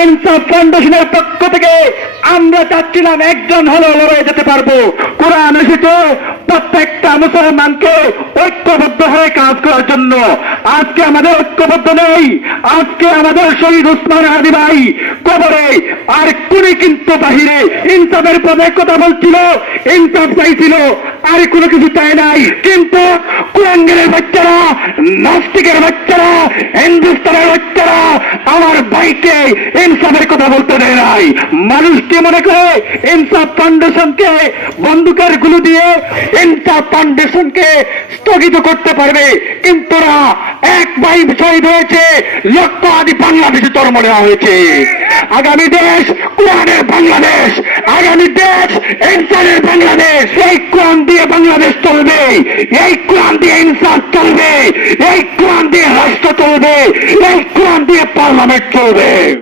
ইনসাফ ফাউন্ডেশনের পক্ষ থেকে আমরা চাচ্ছিলাম একজন হলো লড়াই যেতে পারব। কোরআন এসেছে প্রত্যেকটা মুসলমানকে ঐক্যবদ্ধ হয়ে কাজ করার জন্য। আজকে আমাদের ঐক্যবদ্ধ নেই। আজকে আমাদের শহীদ উসমান হাদি ভাই কবরে আর কোন কিন্তু বাহিরে ইনসাফের পদে কথা বলছিল, ইনসাফ চাইছিল, আর কোনো কিছু চায় নাই। কিন্তু কুরাঙ্গের বাচ্চারা, নাস্তিকের বাচ্চারা হিন্দুস্তানের বাচ্চারা আমার ইনসাফের কথা বলতে দেয় নাই। মানুষ কি মনে করে ইনসাফ ফাউন্ডেশনকে বন্দুকেরগুলো দিয়ে ইনসাফ ফাউন্ডেশনকে স্থগিত করতে পারবে। কিন্তু না এক ভাই শহীদ হয়েছে লক্ষ আদি বাংলাদেশে জন্ম নেওয়া হয়েছে। আগামী দেশ কোরআনের বাংলাদেশ, আগামী দেশ ইনসানের বাংলাদেশ। এই কোরআন দিয়ে বাংলাদেশ চলবে, এই কোরআন দিয়ে ইনসান চলবে, এই কোরআন দিয়ে চলবে এই কোরআন দিয়ে পার্লামেন্ট চলবে